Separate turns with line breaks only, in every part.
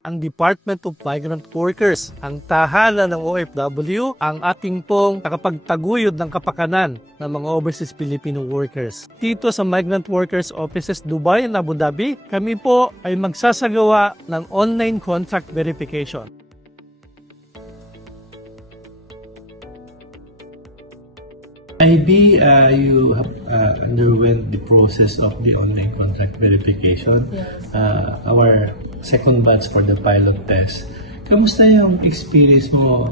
ang Department of Migrant Workers, ang tahanan ng OFW, ang ating pong nakapagtaguyod ng kapakanan ng mga overseas Filipino workers. Dito sa Migrant Workers Offices Dubai and Abu Dhabi, kami po ay magsasagawa ng online contract verification.
IB, uh, you have uh, underwent the process of the online contract verification.
Yes.
Uh, our second batch for the pilot test. Kamusta yung experience mo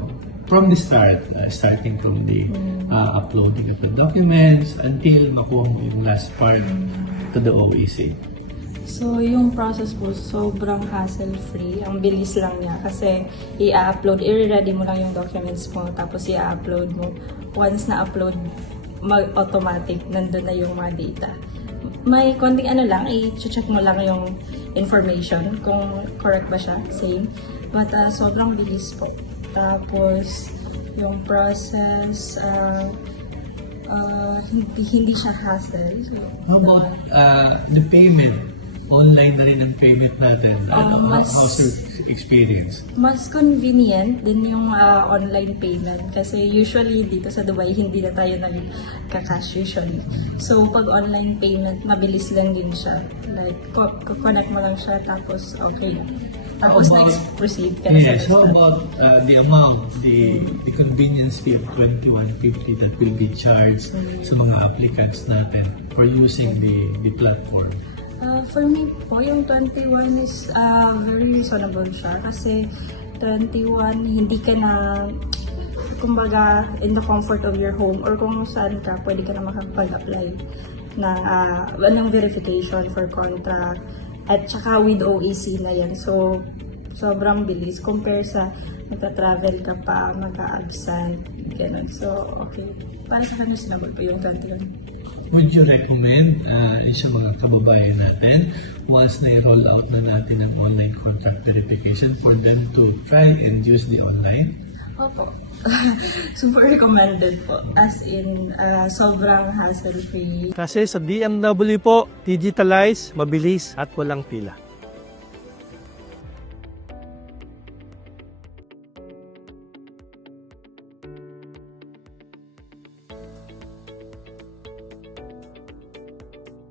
from the start, uh, starting from the uh, uploading of the documents until makuha mo yung last part to the OEC?
So, yung process po, sobrang hassle-free. Ang bilis lang niya kasi i-upload, i-ready mo lang yung documents mo, tapos i-upload mo. Once na-upload, mag-automatic, nandun na yung mga data. May konting ano lang, i-check mo lang yung information, kung correct ba siya, same. But uh, sobrang bilis po. Tapos, yung process, uh, uh, hindi, hindi siya hassle.
How about uh, the payment? Online na rin ang payment natin. How-
mas-
How's your experience?
Mas convenient din yung ah, online payment kasi usually dito sa Dubai hindi na tayo nagka-cash usually. So pag online payment, mabilis lang din siya. Like, co- co- connect mo lang siya tapos okay na. Tapos
about-
next proceed ka na sa
Yes, how about uh, the amount, the, the convenience fee of 2150 that will be charged sa mga applicants natin for using the, the platform?
Uh, for me po, yung 21 is uh, very reasonable siya kasi 21, hindi ka na kumbaga in the comfort of your home or kung saan ka, pwede ka na makapag-apply ng uh, anong verification for contract at saka with OEC na yan. So, sobrang bilis compare sa magta-travel ka pa, magka-absent, ganun. So, okay. Para sa akin, reasonable po yung 21.
Would you recommend uh, sa mga kababayan natin once na-roll out na natin ang online contract verification for them to try and use the online?
Opo. Super recommended po. As in, uh, sobrang hassle-free.
Kasi sa DMW po, digitalize, mabilis at walang pila.